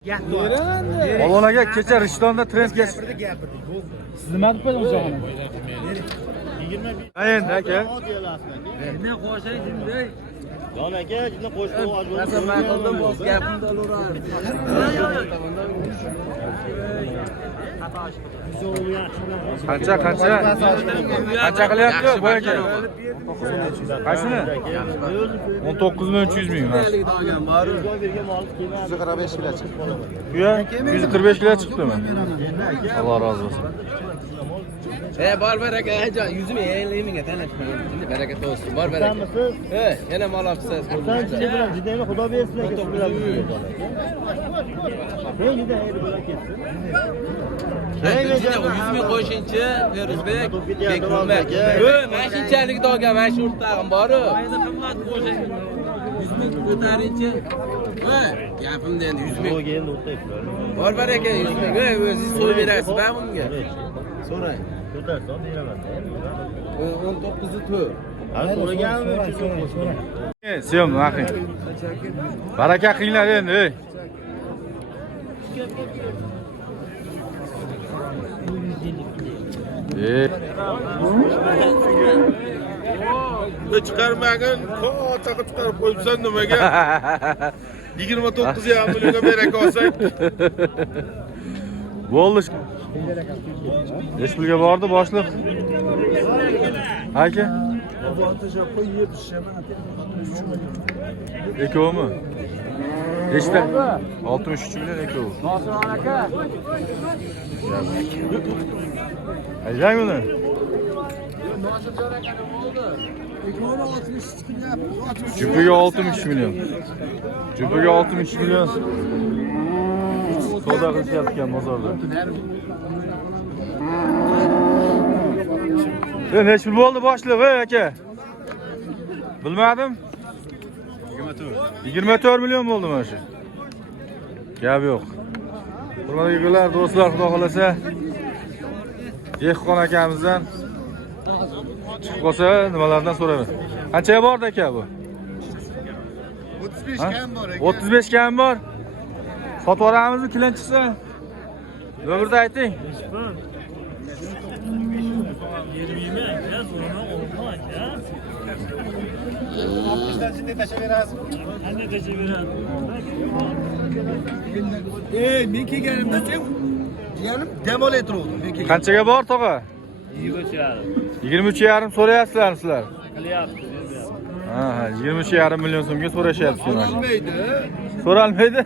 Polvon aka kecha Rishtonda trend kech. Siz nima deb qo'ydingiz o'g'lim? Endi aka. Ne qo'shaydi? Jon aka, jinni qo'shib Qasam men qildim, o'z gapimni olaveradi. Qancha qilyapti bu aka? Qaysini? 19.300 ming. Bu ya 145 kilo chiqdimi? Alloh rozi bo'lsin. Bor aka, yuzimga yengimga tanishman. Endi barakat olsun. Bor aka. Yana mol olibsiz. Sen kishi bilan judayam xudo bersin aka. Men juda eri bilan ketsin. Yuzimga qo'yishingchi, Feruzbek. Bekmurmat. Men shunchalik do'ga, men shu o'rtog'im bor-ku. Qimmat qo'shing. Yuzimga ko'taringchi. Gapimda endi yuzimga. Endi o'tayaplar. Bor aka, yuzimga o'zingiz so'y berasiz, ben bunga. So'rang. Ko'tarsa beraman. 19'u Hali so'raganmi? Siyom akhi. Baraka qilinglar endi, ey. Chiqarmagin, qo'taqa chiqarib qo'yibsan nimaga? 29,5 millionga beraka olsak. Bo'ldi. Hech pulga bordi boshliq. Aka. Ekomi? Nechta? 63 million eko. Nosirxon aka. Aytang uni. Nosirxon aka nima bo'ldi? Ekoni 63 qilyapti. Jupiga 63 million. Jupiga 63 million. Savdo qilishyapti bozorda. Nech pul bo'ldi boshliq, ey aka? Bilmadim. 24 million bo'ldi mana shu. Gap yo'q. Hurmatli akalar, do'stlar, xudo xolasa Dehqon akamizdan chiqib qolsa nimalardan so'rayman. Qanchaga bordi aka bu? 35 kam bor aka. 35 kam bor. Sotib yuboramizmi kilan chiqsa? Nomerni ayting. 60dan jinni tashlab berasiz. Men kelganimda sen jiyanim dam olaytiruvdim. Men kelganimda. Qanchaga bor tog'a? 23,5 so'rayapsizlar sizlar. Qilyapti. Ha, 23,5 million so'mga so'rashyapti. Olmaydi. So'ralmaydi.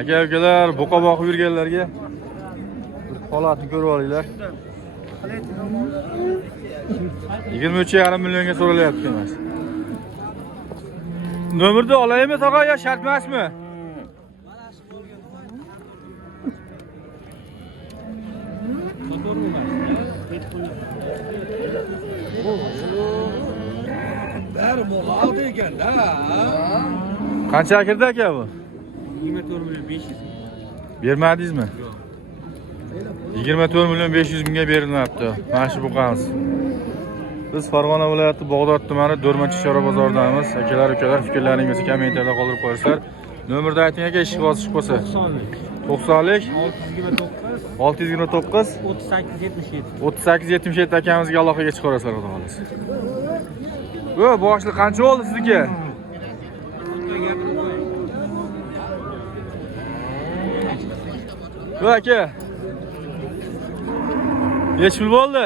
Aka-ukalar, buqa boqib yurganlarga holatni ko'rib olinglar. 23,5 millionga so'ralyapti emas. Nomerni olaymi tog'a yo shart emasmi? Bari mo'g'al ekan-da. Qancha kirdi aka bu? 24 milyon 500. Bermadingizmi? 24 million 500 mingga berilmoqda. Mana shu buqamiz. Biz Farg'ona viloyati Bog'dod tumani Do'rmachi Shora bozoridamiz. Akalar, ukalar, fikrlaringizni kommentariyada qoldirib qo'yinglar. Nomerni ayting aka, ish chiqib qolsa. 90lik 629 3877 akamizga aloqaga chiqarasizlar, xudo xolasa. Bu boshliq qancha bo'ldi sizniki? Bu aka. Nech pul bo'ldi?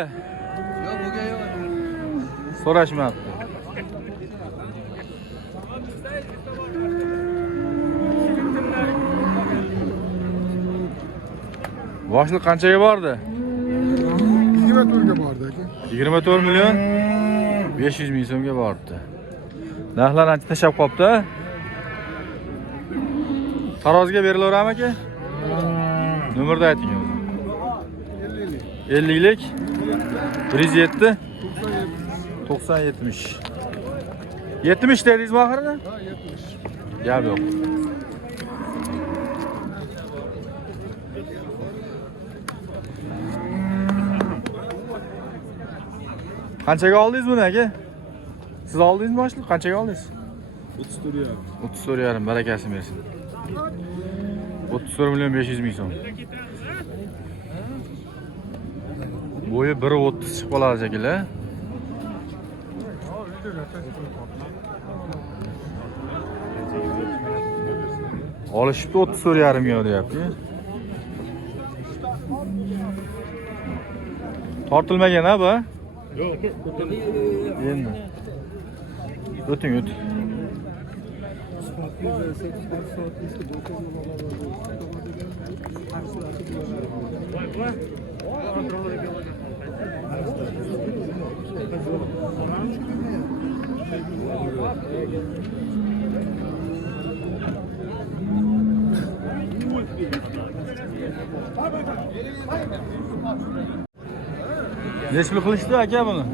Yo'q, bunga yo'q. So'rashmabdi. Boshliq qanchaga bordi? 24 ga bordi aka. 24 million 500 ming so'mga bordi. Narxlar ancha tashab qopti. Taroziga berilaverami aka? Nomerni ayting. 50lik 107 90 70. 70 dedingizmi oxirida? Ha, 70. Gap yo'q. Qanchaga oldingiz buni aka? Siz oldingizmi boshliq? Qanchaga oldingiz? 34,5 barakasi bersin. 34 milyon 500 ming so'm. Bo'yi 1.30 chiqib qoladi shekilli. Olishibdi 34,5 million deyapti. Tortilmagan ha bu? Yo'q. Endi. O'ting. Neç pul qilishdi aka buni?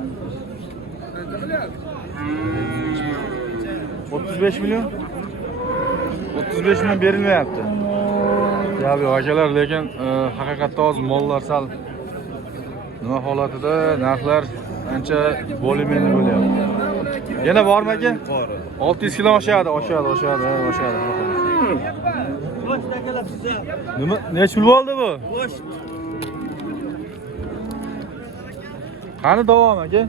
35 milyon. 35 milyon berilmayapti. Ya bu akalar lekin haqiqatda hozir mollar sal nima holatida narxlar ancha bo'limini bo'lyapti. Yana bormi aka? Bor. 600 kilo oshadi. Nima? Nech pul bo'ldi bu? Qani davom aka?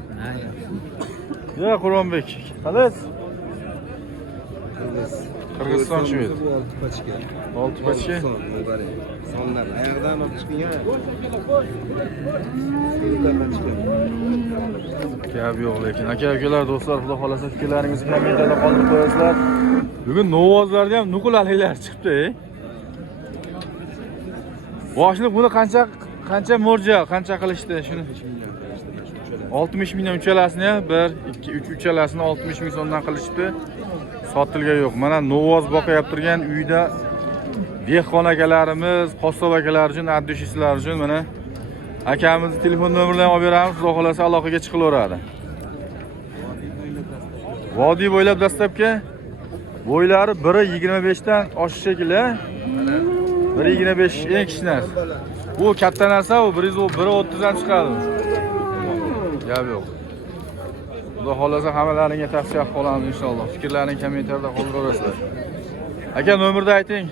Ya Qurbonbek. Xalas. Qirg'iziston shu edi. 6 pachka. Sonlar ayog'dan olib chiqgan. Gap yo'q lekin aka-ukalar, do'stlar, xudo xolasa fikrlaringizni kommentarda qoldirib qo'yasizlar. Bugun novvozlarda ham nuqulaliklar chiqdi. Boshliq buni qancha mo'ljal, qancha qilishdi shuni? 60 milyon uchalasini, 1, 2, 3 uchalasini 60 ming so'mdan qilishdi. Sotilga yo'q. Mana novoz boqayap turgan uyda dehqon akalarimiz, qassob akalar uchun, addishistlar uchun mana akamizning telefon nomerlarini olib beramiz. Xudo xolasa aloqaga chiqilaveradi. Vodiy bo'ylab dastlabki bo'ylari 1.25 dan oshish shekilli. 1.25 eng kichik narsa. Bu katta narsa, u 1.30 dan chiqadi. Gap yo'q. Xudo xolasa hammalaringga tavsiya qilamiz inshaalloh. Fikrlaringizni kommentarda qoldirasizlar. Aka nomerni ayting.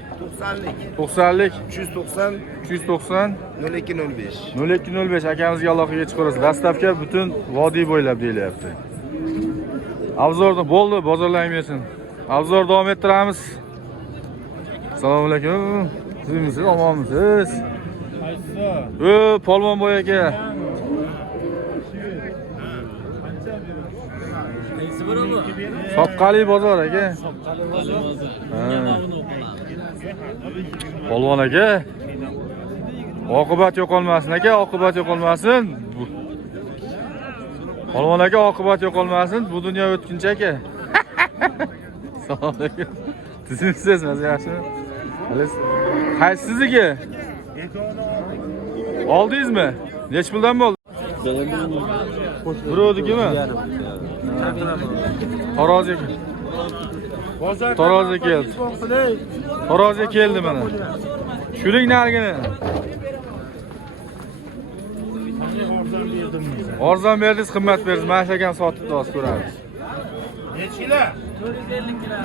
90lik 390 0205. 0205 akamizga aloqaga chiqarasiz. Dastavka butun vodiy bo'ylab deyilyapti. Obzorda bo'ldi, bozorlanmaysin. Obzor davom ettiramiz. Assalomu alaykum. Sizmisiz, omonmisiz? Polvonboy aka. Soqqali bozor aka. Polvon aka. Oqibat yo'qolmasin aka, oqibat yo'qolmasin. Polvon aka, oqibat yo'qolmasin. Bu dunyo o'tkinchi aka. Assalomu alaykum. Sizmisiz, yaxshimi? Qaysisizniki? Oldingizmi? Nech puldan bo'ldi? Birovnikimi? Tarozi keldi. Tarozi keldi mana. Shuning narigini. Arzon berdingiz, qimmat berdingiz. Mana shu ham sotibdi, hozir ko'ramiz. Nechta? 450 kilo.